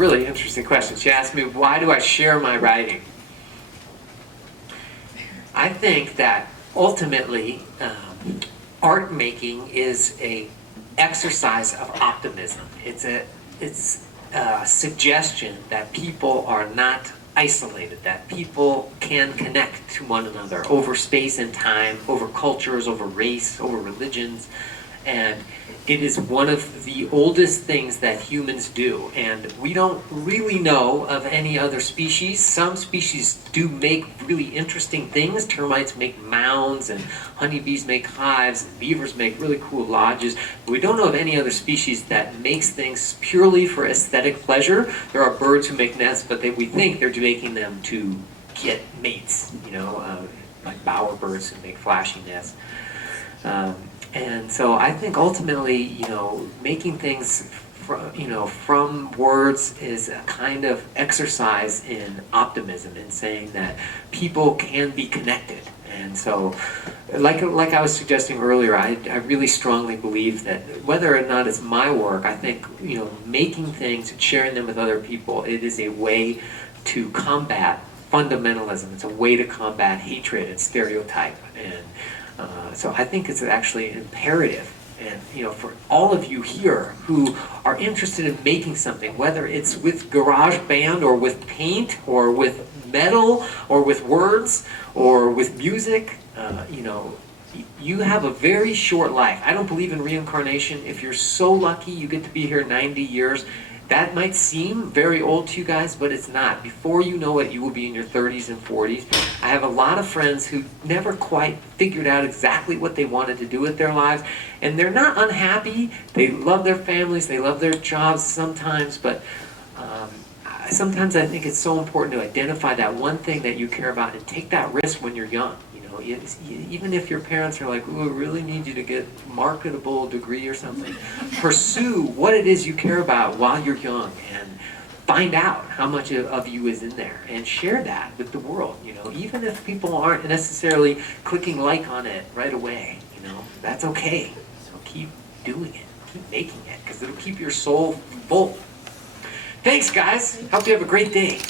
really interesting question. She asked me, why do I share my writing? I think that ultimately, art making is a exercise of optimism. It's a suggestion that people are not isolated, that people can connect to one another over space and time, over cultures, over race, over religions. And it is one of the oldest things that humans do. And we don't really know of any other species. Some species do make really interesting things. Termites make mounds, and honeybees make hives, and beavers make really cool lodges. But we don't know of any other species that makes things purely for aesthetic pleasure. There are birds who make nests, but we think they're making them to get mates, like bowerbirds who make flashy nests. And so I think ultimately, making things from words is a kind of exercise in optimism, in saying that people can be connected. And so, like I was suggesting earlier, I really strongly believe that whether or not it's my work, I think, making things and sharing them with other people, it is a way to combat fundamentalism. It's a way to combat hatred and stereotype. And so I think it's actually imperative, and for all of you here who are interested in making something, whether it's with GarageBand or with paint or with metal or with words or with music, you have a very short life. I don't believe in reincarnation. If you're so lucky you get to be here 90 years, that might seem very old to you guys, but it's not. Before you know it, you will be in your 30s and 40s. I have a lot of friends who never quite figured out exactly what they wanted to do with their lives, and they're not unhappy. They love their families, they love their jobs sometimes, but sometimes I think it's so important to identify that one thing that you care about and take that risk when you're young. Even if your parents are like, "Ooh, I really need you to get a marketable degree or something," pursue what it is you care about while you're young, and find out how much of you is in there, and share that with the world. Even if people aren't necessarily clicking like on it right away, that's okay. So keep doing it, keep making it, because it'll keep your soul full. Thanks, guys. Hope you have a great day.